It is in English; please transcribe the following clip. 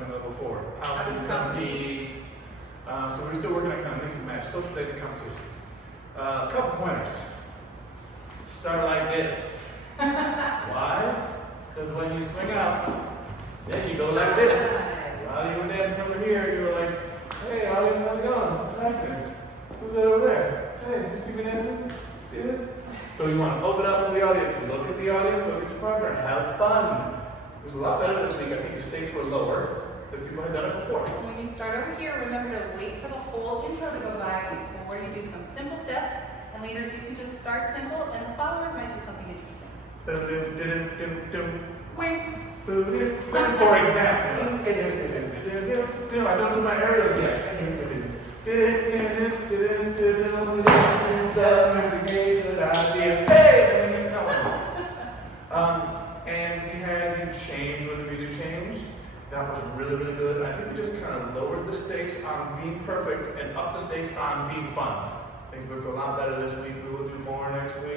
Swing level 4. How to compete. So we're still working on kind of mix and match, social dance competitions. A couple pointers. Start like this. Why? Because when you swing out, then you go like this. While you were dancing over here, you were like, hey, audience, how's it going? What's happening? Who's that over there? Hey, you see me dancing? See this? So you want to open up to the audience, look at the audience, look at your partner, have fun. It was a lot better this week. I think your stakes were lower because people had done it before. When you start over here, remember to wait for the whole intro to go by before you do some simple steps. And leaders, you can just start simple, and the followers might do something interesting. Wait. For example, I don't do my aerials yet. And we had you change when the music changed. That was really, really good. I think we just kind of lowered the stakes on being perfect and upped the stakes on being fun. Things looked a lot better this week. We will do more next week.